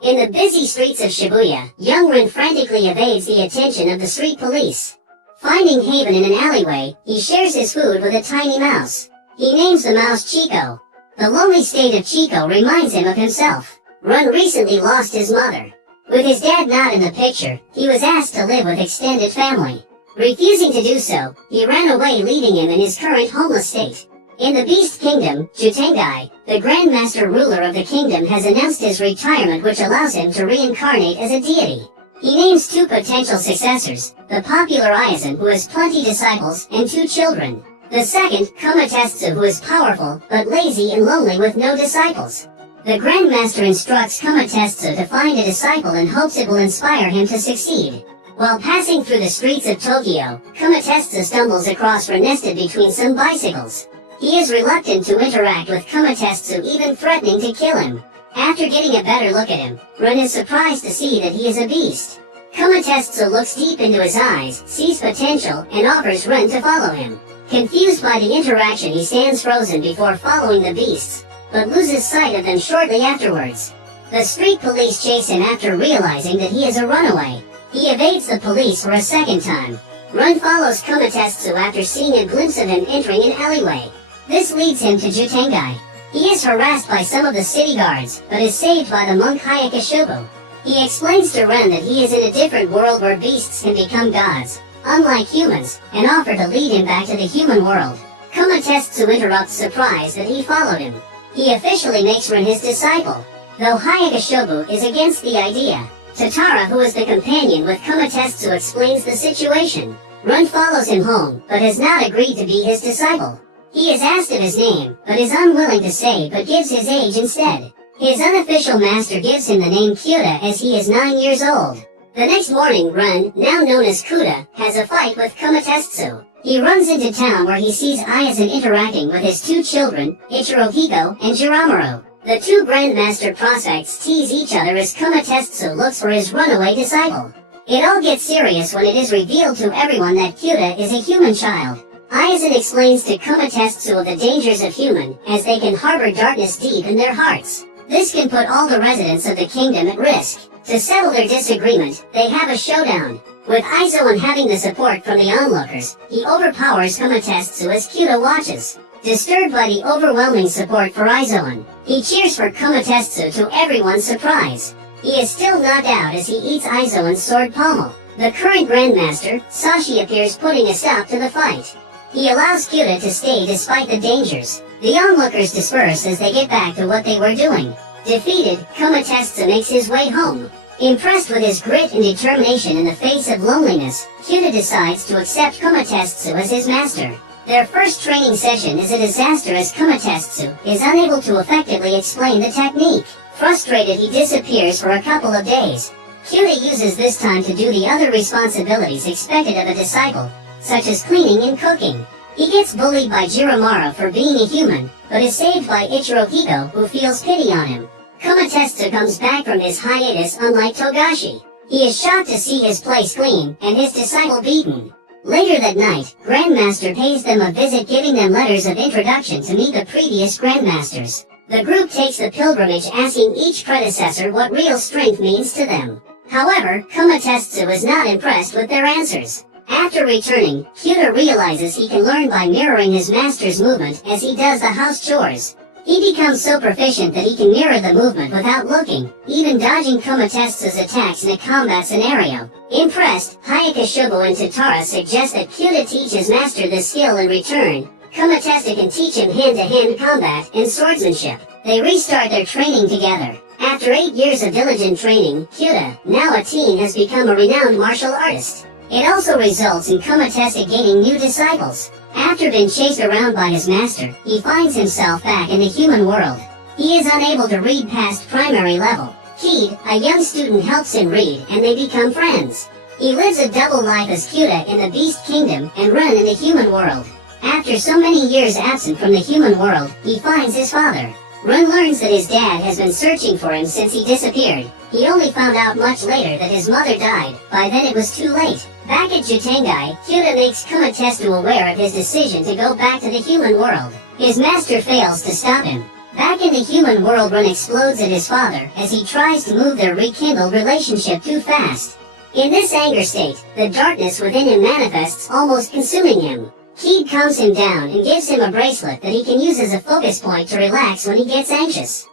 In the busy streets of Shibuya, young Ren frantically evades the attention of the street police. Finding haven in an alleyway, he shares his food with a tiny mouse. He names the mouse Chico. The lonely state of Chico reminds him of himself. Ren recently lost his mother. With his dad not in the picture, he was asked to live with extended family. Refusing to do so, he ran away, leaving him in his current homeless state. In the Beast Kingdom, Jutengai, the Grandmaster ruler of the kingdom, has announced his retirement, which allows him to reincarnate as a deity. He names 2 potential successors, the popular Aizen, who has plenty disciples, and 2 children. The second, Komatetsu, who is powerful, but lazy and lonely with no disciples. The Grandmaster instructs Komatetsu to find a disciple and hopes it will inspire him to succeed. While passing through the streets of Tokyo, Komatetsu stumbles across Ren nested between some bicycles. He is reluctant to interact with Komatetsu, even threatening to kill him. After getting a better look at him, Ren is surprised to see that he is a beast. Komatetsu looks deep into his eyes, sees potential, and offers Ren to follow him. Confused by the interaction, he stands frozen before following the beasts, but loses sight of them shortly afterwards. The street police chase him after realizing that he is a runaway. He evades the police for a second time. Ren follows Komatetsu after seeing a glimpse of him entering an alleyway. This leads him to Jutengai. He is harassed by some of the city guards, but is saved by the monk Hayakashobu. He explains to Ren that he is in a different world where beasts can become gods, unlike humans, and offer to lead him back to the human world. Komatetsu interrupts, surprised that he followed him. He officially makes Ren his disciple, though Hayakashobu is against the idea. Tatara, who is the companion with Komatetsu, explains the situation. Ren follows him home, but has not agreed to be his disciple. He is asked of his name, but is unwilling to say, but gives his age instead. His unofficial master gives him the name Kyuta as he is 9 years old. The next morning, Ren, now known as Kuta, has a fight with Komatetsu. He runs into town where he sees Aizen interacting with his 2 children, Ichirohiko and Jiramuro. The 2 Grandmaster prospects tease each other as Komatetsu looks for his runaway disciple. It all gets serious when it is revealed to everyone that Kyuta is a human child. Aizen explains to Komatetsu of the dangers of human, as they can harbor darkness deep in their hearts. This can put all the residents of the kingdom at risk. To settle their disagreement, they have a showdown. With Aizen having the support from the onlookers, he overpowers Komatetsu as Kyuta watches. Disturbed by the overwhelming support for Aizen, he cheers for Komatetsu to everyone's surprise. He is still knocked out as he eats Aizen's sword pommel. The current Grandmaster, Sashi, appears, putting a stop to the fight. He allows Kyuta to stay despite the dangers. The onlookers disperse as they get back to what they were doing. Defeated, Komatetsu makes his way home. Impressed with his grit and determination in the face of loneliness, Kyuta decides to accept Komatetsu as his master. Their first training session is a disaster as Komatetsu is unable to effectively explain the technique. Frustrated, he disappears for a couple of days. Kyuta uses this time to do the other responsibilities expected of a disciple, such as cleaning and cooking. He gets bullied by Jiramaro for being a human, but is saved by Ichirohiko, who feels pity on him. Komatetsu comes back from his hiatus unlike Togashi. He is shocked to see his place clean, and his disciple beaten. Later that night, Grandmaster pays them a visit, giving them letters of introduction to meet the previous Grandmasters. The group takes the pilgrimage, asking each predecessor what real strength means to them. However, Komatetsu is not impressed with their answers. After returning, Kyuta realizes he can learn by mirroring his master's movement as he does the house chores. He becomes so proficient that he can mirror the movement without looking, even dodging Komatetsu's attacks in a combat scenario. Impressed, Hayakashobu and Tatara suggest that Kyuta teach his master the skill in return. Komatetsu can teach him hand-to-hand combat and swordsmanship. They restart their training together. After 8 years of diligent training, Kyuta, now a teen, has become a renowned martial artist. It also results in Komatetsu gaining new disciples. After being chased around by his master, he finds himself back in the human world. He is unable to read past primary level. Keed, a young student, helps him read, and they become friends. He lives a double life as Kyuta in the Beast Kingdom and Ren in the human world. After so many years absent from the human world, he finds his father. Ren learns that his dad has been searching for him since he disappeared. He only found out much later that his mother died. By then it was too late. Back at Jutengai, Kyuta makes Komatetsu aware of his decision to go back to the human world. His master fails to stop him. Back in the human world, Ren explodes at his father as he tries to move their rekindled relationship too fast. In this anger state, the darkness within him manifests, almost consuming him. Keed calms him down and gives him a bracelet that he can use as a focus point to relax when he gets anxious.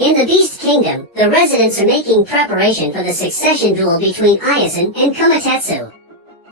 In the Beast Kingdom, the residents are making preparation for the succession duel between Aizen and Komatetsu.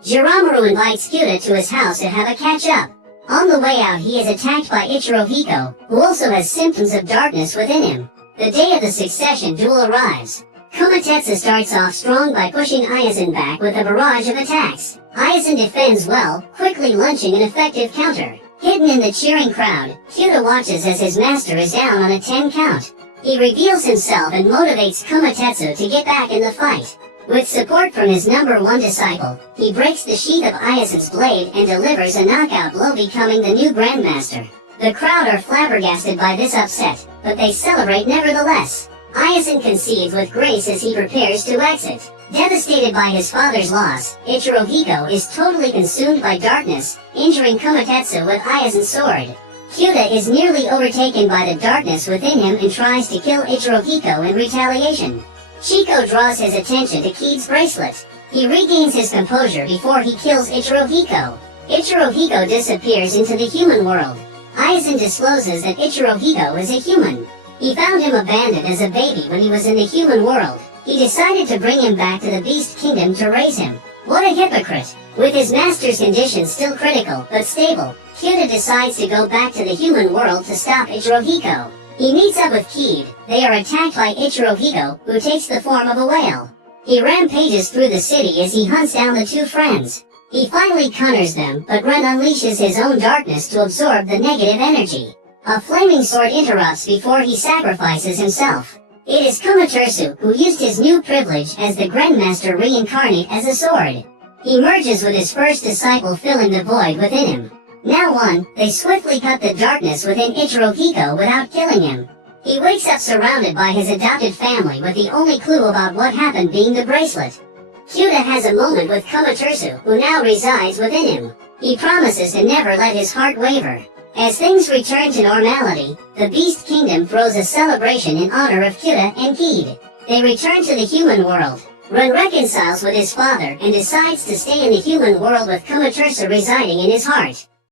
Jiramaru invites Kyuta to his house to have a catch-up. On the way out, he is attacked by Ichiro Hiko, who also has symptoms of darkness within him. The day of the succession duel arrives. Komatetsu starts off strong by pushing Aizen back with a barrage of attacks. Aizen defends well, quickly launching an effective counter. Hidden in the cheering crowd, Kyuta watches as his master is down on a 10 count. He reveals himself and motivates Komatetsu to get back in the fight. With support from his number 1 disciple, he breaks the sheath of Aizen's blade and delivers a knockout blow, becoming the new Grandmaster. The crowd are flabbergasted by this upset, but they celebrate nevertheless. Aizen concedes with grace as he prepares to exit. Devastated by his father's loss, Ichiro Hiko is totally consumed by darkness, injuring Komatetsu with Aizen's sword. Kyuta is nearly overtaken by the darkness within him and tries to kill Ichiro Hiko in retaliation. Chiko draws his attention to Keed's bracelet. He regains his composure before he kills Ichiro Hiko. Ichiro Hiko disappears into the human world. Aizen discloses that Ichiro Hiko is a human. He found him abandoned as a baby when he was in the human world. He decided to bring him back to the Beast Kingdom to raise him. What a hypocrite! With his master's condition still critical but stable, Kyuta decides to go back to the human world to stop Ichiro Hiko. He meets up with Keed. They are attacked by Ichiro Hiko, who takes the form of a whale. He rampages through the city as he hunts down the 2 friends. He finally corners them, but Ren unleashes his own darkness to absorb the negative energy. A flaming sword interrupts before he sacrifices himself. It is Komatetsu who used his new privilege as the Grandmaster reincarnate as a sword. He merges with his first disciple, filling the void within him. Now they swiftly cut the darkness within Ichiro Hiko without killing him. He wakes up surrounded by his adopted family, with the only clue about what happened being the bracelet. Kyuta has a moment with Komatetsu, who now resides within him. He promises to never let his heart waver. As things return to normality, the Beast Kingdom throws a celebration in honor of Kyuta and Keed. They return to the human world. Ren reconciles with his father and decides to stay in the human world with Komatetsu residing in his heart.